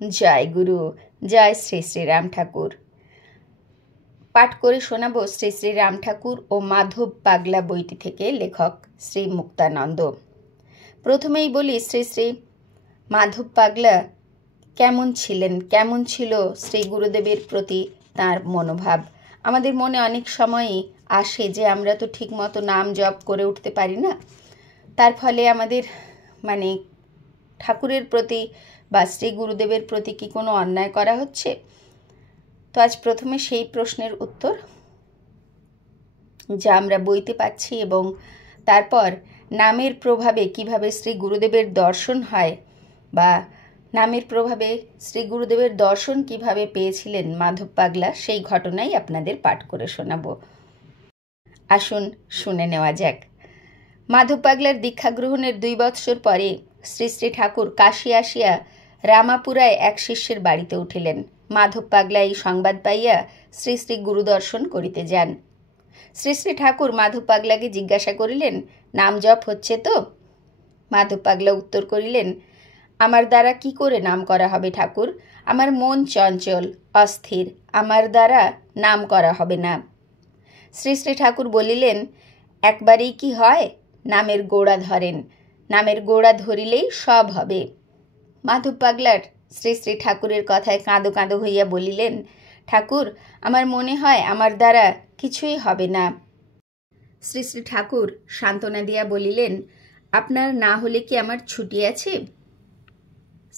জয় গুরু, জয় শ্রী শ্রী রাম ঠাকুর। পাঠ করে শোনাব শ্রী শ্রী রাম ঠাকুর ও মাধব পাগলা বইটি থেকে, লেখক শ্রী মুক্তানন্দ। প্রথমেই বলি, শ্রী শ্রী মাধব পাগলা কেমন ছিলেন, কেমন ছিল শ্রী গুরুদেবের প্রতি তাঁর মনোভাব। আমাদের মনে অনেক সময়ই আসে যে আমরা তো ঠিক মতো নাম জপ করে উঠতে পারি না, তার ফলে আমাদের ঠাকুরের প্রতি বা শ্রী গুরুদেবের প্রতি কি কোনো অন্যায় করা হচ্ছে। তো আজ প্রথমে সেই প্রশ্নের উত্তর যা আমরা বইতে পাচ্ছি, এবং তারপর নামের প্রভাবে কিভাবে শ্রী গুরুদেবের দর্শন হয়, বা নামের প্রভাবে শ্রী গুরুদেবের দর্শন কিভাবে পেয়েছিলেন মাধব পাগলা, সেই ঘটনাই আপনাদের পাঠ করে শোনাব। আসুন শুনে নেওয়া যাক। মাধব পাগলার দীক্ষা গ্রহণের 2 বৎসর পরে শ্রী শ্রী ঠাকুর কাশী আসিয়া রামাপুরায় এক শিষ্যের বাড়িতে উঠিলেন। মাধব পাগলা এই সংবাদ পাইয়া শ্রী শ্রী গুরুদর্শন করিতে যান। শ্রী শ্রী ঠাকুর মাধব পাগলাকে জিজ্ঞাসা করিলেন, নাম জপ হচ্ছে তো? মাধব পাগলা উত্তর করিলেন, আমার দ্বারা কি করে নাম করা হবে ঠাকুর? আমার মন চঞ্চল, অস্থির, আমার দ্বারা নাম করা হবে না। শ্রী শ্রী ঠাকুর বলিলেন, একবারেই কি হয়? নামের গোড়া ধরেন, নামের গোড়া ধরিলেই সব হবে। মাধব পাগলার শ্রী শ্রী ঠাকুরের কথায় কাঁদো কাঁদো হইয়া বলিলেন, ঠাকুর, আমার মনে হয় আমার দ্বারা কিছুই হবে না। শ্রী শ্রী ঠাকুর সান্ত্বনা দিয়া বলিলেন, আপনার না হলে কি আমার ছুটি আছে?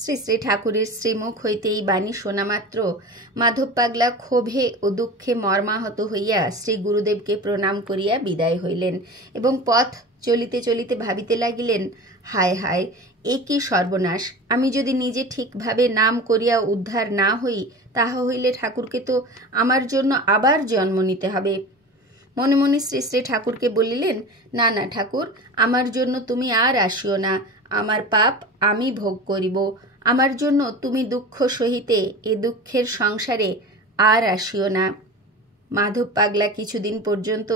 শ্রী শ্রী ঠাকুরের শ্রীমুখ হইতে এই বাণী শোনা মাত্র মাধব পাগলা ক্ষোভে ও দুঃখে মর্মাহত হইয়া শ্রী গুরুদেবকে প্রণাম করিয়া বিদায় হইলেন, এবং পথ চলিতে চলিতে ভাবিতে লাগিলেন, হায় হায়, এ কি সর্বনাশ! আমি যদি নিজে ঠিকভাবে নাম করিয়া উদ্ধার না হই, তাহা হইলে ঠাকুরকে তো আমার জন্য আবার জন্ম নিতে হবে। মনে মনে শ্রী শ্রী ঠাকুরকে বলিলেন, না না ঠাকুর, আমার জন্য তুমি আর আসিও না, আমার পাপ আমি ভোগ করিব, আমার জন্য তুমি দুঃখ সহিতে এ দুঃখের সংসারে আর আসিও না। মাধব পাগলা কিছুদিন পর্যন্ত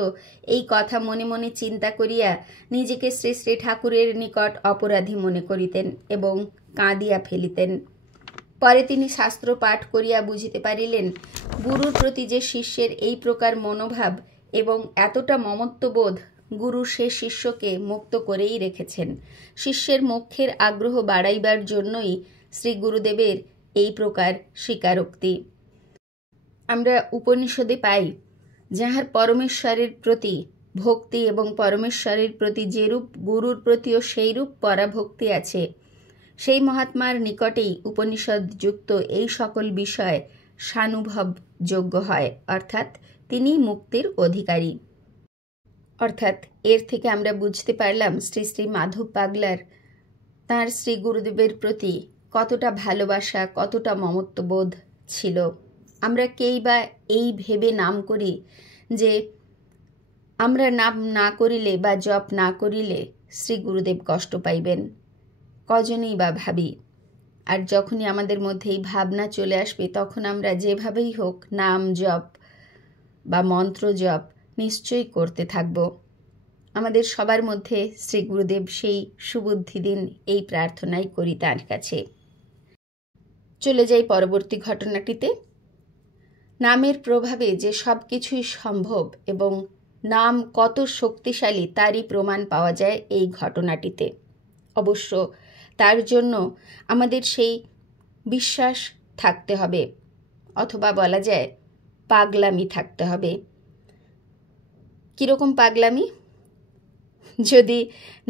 এই কথা মনে মনে চিন্তা করিয়া নিজেকে শ্রী শ্রী ঠাকুরের নিকট অপরাধী মনে করিতেন এবং কাঁদিয়া ফেলিতেন। পরে তিনি শাস্ত্র পাঠ করিয়া বুঝিতে পারিলেন, গুরুর প্রতি যে শিষ্যের এই প্রকার মনোভাব এবং এতটা মমত্ববোধ, গুরু সে শিষ্যকে মুক্ত করেই রেখেছেন। শিষ্যের মোক্ষের আগ্রহ বাড়াইবার জন্যই শ্রী গুরুদেবের এই প্রকার স্বীকারোক্তি। আমরা উপনিষদে পাই, যাহার পরমেশ্বরের প্রতি ভক্তি এবং পরমেশ্বরের প্রতি যেরূপ গুরুর প্রতিও সেইরূপ পরাভক্তি আছে, সেই মহাত্মার নিকটেই উপনিষদযুক্ত এই সকল বিষয় সানুভবযোগ্য হয়, অর্থাৎ তিনি মুক্তির অধিকারী। অর্থাৎ এর থেকে আমরা বুঝতে পারলাম শ্রী শ্রী মাধব পাগলার তাঁর শ্রী গুরুদেবের প্রতি কতটা ভালোবাসা, কতটা মমত্ববোধ ছিল। আমরা কেই বা এই ভেবে নাম করি যে আমরা নাম না করিলে বা জপ না করিলে শ্রী গুরুদেব কষ্ট পাইবেন, কজনেই বা ভাবি। আর যখনই আমাদের মধ্যে এই ভাবনা চলে আসবে, তখন আমরা যেভাবেই হোক নাম জপ বা মন্ত্র জপ নিশ্চয়ই করতে থাকব। আমাদের সবার মধ্যে শ্রী গুরুদেব সেই সুবুদ্ধি দিন, এই প্রার্থনাই করি তাঁর কাছে। চলে যাই পরবর্তী ঘটনাটিতে। নামের প্রভাবে যে সব কিছুই সম্ভব এবং নাম কত শক্তিশালী তারই প্রমাণ পাওয়া যায় এই ঘটনাটিতে। অবশ্য তার জন্য আমাদের সেই বিশ্বাস থাকতে হবে, অথবা বলা যায় পাগলামি থাকতে হবে। কীরকম পাগলামি? যদি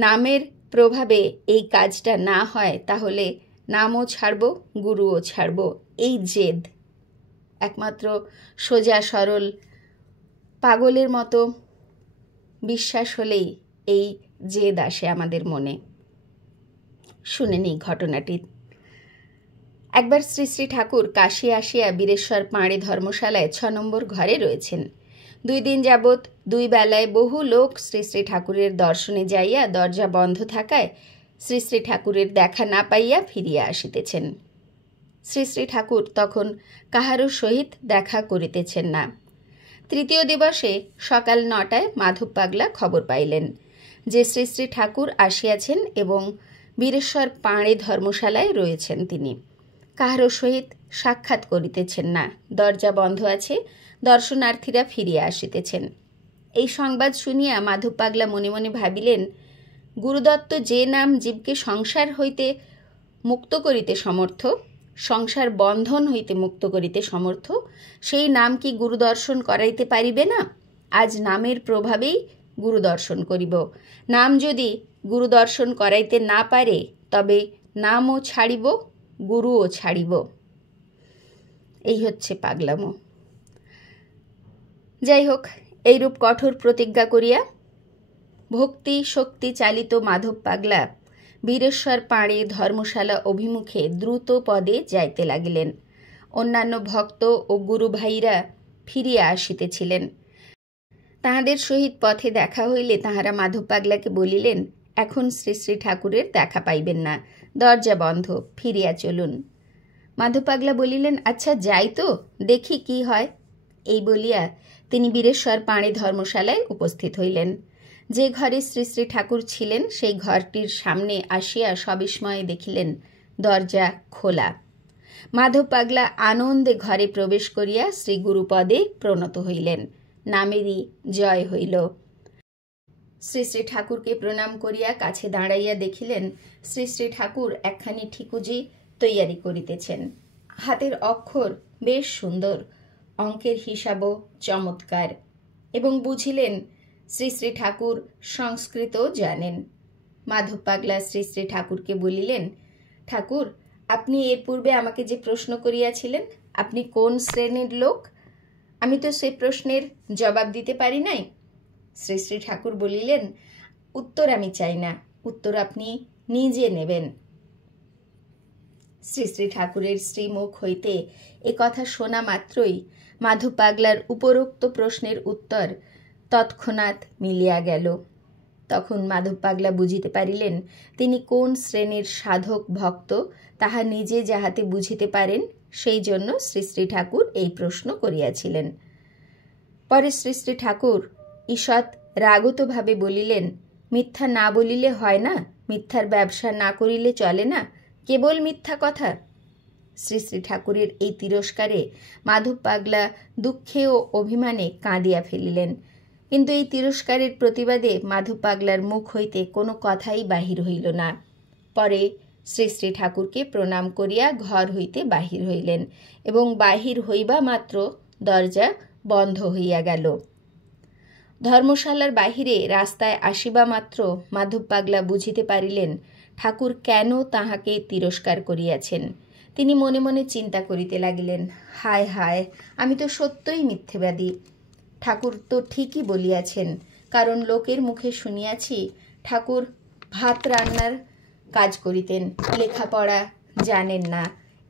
নামের প্রভাবে এই কাজটা না হয়, তাহলে নামও ছাড়ব, গুরুও ছাড়ব, এই জেদ একমাত্র সোজা সরল পাগলের মতো বিশ্বাস হলেই এই জেদ আসে আমাদের মনে। শুনে নিই ঘটনাটি। একবার শ্রী শ্রী ঠাকুর কাশী আসিয়া বীরেশ্বর পাঁড়ে ধর্মশালায় 6 নম্বর ঘরে রয়েছেন। 2 দিন যাবৎ 2 বেলায় বহু লোক শ্রী শ্রী ঠাকুরের দর্শনে যাইয়া দরজা বন্ধ থাকায় শ্রী শ্রী ঠাকুরের দেখা না পাইয়া ফিরিয়া আসিতেছেন। শ্রী শ্রী ঠাকুর তখন কাহারও সহিত দেখা করিতেছেন না। 3য় দিবসে সকাল 9টায় মাধব পাগলা খবর পাইলেন যে শ্রী শ্রী ঠাকুর আসিয়াছেন এবং বীরেশ্বর পাঁড়ে ধর্মশালায় রয়েছেন তিনি। কাহারও সহিত সাক্ষাৎ করিতেছেন না, দরজা বন্ধ আছে, দর্শনার্থীরা ফিরিয়া আসিতেছেন। এই সংবাদ শুনিয়া মাধব পাগলা মনে মনে ভাবিলেন, গুরুদত্ত যে নাম জীবকে সংসার হইতে মুক্ত করিতে সমর্থ, সংসার বন্ধন হইতে মুক্ত করিতে সমর্থ, সেই নাম কি গুরুদর্শন করাইতে পারিবে না? আজ নামের প্রভাবেই গুরুদর্শন করিব। নাম যদি গুরুদর্শন করাইতে না পারে, তবে নামও ছাড়িব, গুরুও ছাড়িব। এই হচ্ছে পাগলামো। যাই হোক, এইরূপ কঠোর প্রতিজ্ঞা করিয়া ভক্তি শক্তি চালিত মাধব পাগলা বীরেশ্বর পাড়ে ধর্মশালা অভিমুখে দ্রুত পদে যাইতে লাগিলেন। অন্যান্য ভক্ত ও গুরু ভাইরা ফিরিয়া আসিতেছিলেন। তাহাদের সহিত পথে দেখা হইলে তাহারা মাধব পাগলাকে বলিলেন, এখন শ্রী শ্রী ঠাকুরের দেখা পাইবেন না, দরজা বন্ধ, ফিরিয়া চলুন। মাধব পাগলা বলিলেন, আচ্ছা যাই তো, দেখি কি হয়। এই বলিয়া তিনি বীরেশ্বর পাড়ে ধর্মশালায় উপস্থিত হইলেন। যে ঘরে শ্রী শ্রী ঠাকুর ছিলেন সেই ঘরটির সামনে আসিয়া সবিস্ময়ে দেখিলেন দরজা খোলা। মাধব পাগলা আনন্দে ঘরে প্রবেশ করিয়া শ্রী গুরুপদে প্রণত হইলেন। নামেরই জয় হইল। শ্রী শ্রী ঠাকুরকে প্রণাম করিয়া কাছে দাঁড়াইয়া দেখিলেন শ্রী শ্রী ঠাকুর একখানি ঠিকুজি তৈয়ারি করিতেছেন। হাতের অক্ষর বেশ সুন্দর, অঙ্কের হিসাবও চমৎকার, এবং বুঝিলেন শ্রী শ্রী ঠাকুর সংস্কৃত জানেন। মাধব পাগলা শ্রী শ্রী ঠাকুরকে বলিলেন, ঠাকুর, আপনি এর পূর্বে আমাকে যে প্রশ্ন করিয়াছিলেন, আপনি কোন শ্রেণীর লোক, আমি তো সে প্রশ্নের জবাব দিতে পারি নাই। শ্রী শ্রী ঠাকুর বলিলেন, উত্তর আমি চাই না, উত্তর আপনি নিজে নেবেন। শ্রী শ্রী ঠাকুরের শ্রীমুখ হইতে এ কথা শোনা মাত্রই মাধব পাগলার উপরোক্ত প্রশ্নের উত্তর তৎক্ষণাৎ মিলিয়া গেল। তখন মাধব পাগলা বুঝিতে পারিলেন তিনি কোন শ্রেণীর সাধক ভক্ত তাহা নিজে যাহাতে বুঝিতে পারেন, সেই জন্য শ্রী শ্রী ঠাকুর এই প্রশ্ন করিয়াছিলেন। পরে শ্রী শ্রী ঠাকুর ঈষৎ রাগতভাবে বলিলেন, মিথ্যা না বলিলে হয় না, মিথ্যার ব্যবসা না করিলে চলে না, কেবল মিথ্যা কথা। শ্রী শ্রী ঠাকুরের এই তিরস্কারে মাধব পাগলা দুঃখে ও অভিমানে কাঁদিয়া ফেলিলেন। কিন্তু এই তিরস্কারের প্রতিবাদে মাধব পাগলার মুখ হইতে কোনো কথাই বাহির হইল না। পরে শ্রী শ্রী ঠাকুরকে প্রণাম করিয়া ঘর হইতে বাহির হইলেন, এবং বাহির হইবা মাত্র দরজা বন্ধ হইয়া গেল। ধর্মশালার বাহিরে রাস্তায় আসিবা মাত্র মাধব পাগলা বুঝিতে পারিলেন ঠাকুর কেন তাহাকে তিরস্কার করিয়াছেন। তিনি মনে মনে চিন্তা করিতে লাগিলেন, হায় হায়, আমি তো সত্যই মিথ্যেবাদী। ঠাকুর তো ঠিকই বলিয়াছেন, কারণ লোকের মুখে শুনিয়াছি ঠাকুর ভাত রান্নার কাজ করিতেন, লেখাপড়া জানেন না।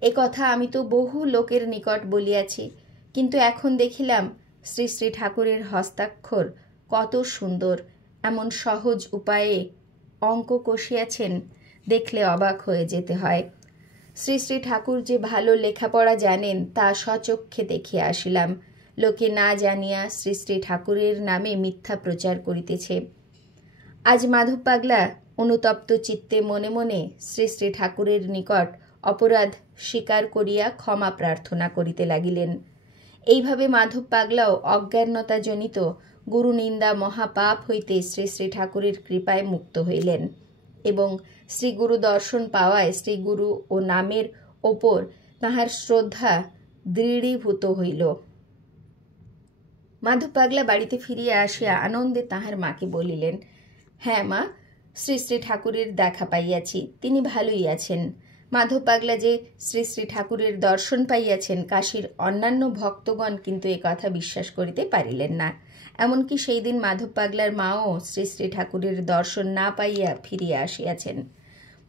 এ কথা আমি তো বহু লোকের নিকট বলিয়াছি, কিন্তু এখন দেখিলাম শ্রী শ্রী ঠাকুরের হস্তাক্ষর কত সুন্দর, এমন সহজ উপায়ে অঙ্ক কষিয়াছেন, দেখলে অবাক হয়ে যেতে হয়। শ্রী শ্রী ঠাকুর যে ভালো লেখাপড়া জানেন তা স্বচক্ষে দেখিয়া আসিলাম। লোকে না জানিয়া শ্রী শ্রী ঠাকুরের নামে মিথ্যা প্রচার করিতেছে। আজ মাধব পাগলা অনুতপ্ত চিত্তে মনে মনে শ্রী শ্রী ঠাকুরের নিকট অপরাধ স্বীকার করিয়া ক্ষমা প্রার্থনা করিতে লাগিলেন। এইভাবে মাধব পাগলাও অজ্ঞানতাজনিত গুরুনিন্দা মহাপাপ হইতে শ্রী শ্রী ঠাকুরের কৃপায় মুক্ত হইলেন, এবং শ্রী গুরু দর্শন পাওয়ায় শ্রী গুরু ও নামের ওপর তাহার শ্রদ্ধা দৃঢ়ীভূত হইল। মাধব পাগলা বাড়িতে ফিরিয়া আসিয়া আনন্দে তাহার মাকে বলিলেন, হ্যাঁ মা, শ্রী শ্রী ঠাকুরের দেখা পাইয়াছি, তিনি ভালোই আছেন। মাধব পাগলা যে শ্রী শ্রী ঠাকুরের দর্শন পাইয়াছেন, কাশীর অন্যান্য ভক্তগণ কিন্তু এ কথা বিশ্বাস করিতে পারিলেন না। এমনকি সেই দিন মাধব পাগলার মাও শ্রী শ্রী ঠাকুরের দর্শন না পাইয়া ফিরিয়া আসিয়াছেন।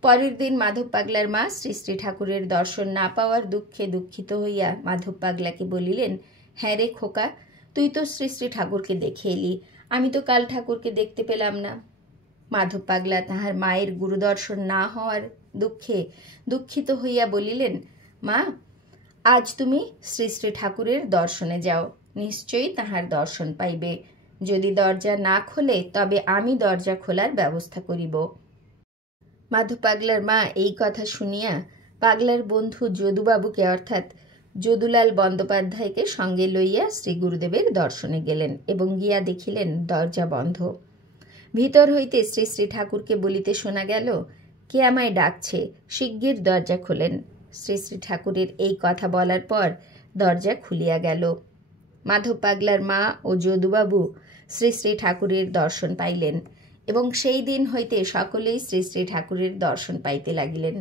পরের দিন মাধব পাগলার মা শ্রী শ্রী ঠাকুরের দর্শন না পাওয়ার দুঃখে দুঃখিত হইয়া মাধব পাগলাকে বলিলেন, হ্যাঁ রে খোকা, তুই তো শ্রী শ্রী ঠাকুরকে দেখে এলি, আমি তো কাল ঠাকুরকে দেখতে পেলাম না। মাধব পাগলা তাহার মায়ের গুরুদর্শন না হওয়ার দুঃখে দুঃখিত হইয়া বলিলেন, মা, আজ তুমি শ্রী শ্রী ঠাকুরের দর্শনে যাও, নিশ্চয়ই তাহার দর্শন পাইবে। যদি দরজা না খোলে তবে আমি দরজা খোলার ব্যবস্থা করিব। মাধব পাগলার মা এই কথা শুনিয়া পাগলার বন্ধু যদুবাবুকে অর্থাৎ যদুলাল বন্দ্যোপাধ্যায়কে সঙ্গে লইয়া শ্রী গুরুদেবের দর্শনে গেলেন এবং গিয়া দেখিলেন দরজা বন্ধ। ভিতর হইতে শ্রী শ্রী ঠাকুরকে বলিতে শোনা গেল, কে আমায় ডাকছে, শিগগির দরজা খোলেন। শ্রী শ্রী ঠাকুরের এই কথা বলার পর দরজা খুলিয়া গেল। মাধব পাগলার মা ও যদুবাবু শ্রী শ্রী ঠাকুরের দর্শন পাইলেন এবং সেই দিন হইতে সকলেই শ্রী শ্রী ঠাকুরের দর্শন পাইতে লাগিলেন।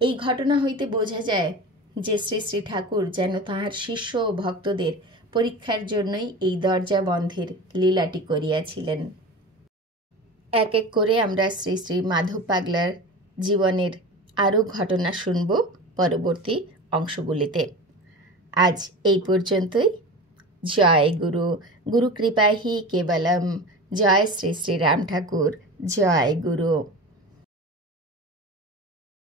এই ঘটনা হইতে বোঝা যায় যে শ্রী শ্রী ঠাকুর যেন তাহার শিষ্য ও ভক্তদের পরীক্ষার জন্যই এই দরজা বন্ধের লীলাটি করিয়াছিলেন। এক এক করে আমরা শ্রী শ্রী মাধব পাগলার জীবনের আরও ঘটনা শুনব পরবর্তী অংশগুলিতে। আজ এই পর্যন্তই। জয় গুরু, গুরু কৃপাহি কেবলম। জয় শ্রী শ্রী রাম ঠাকুর। জয় গুরু।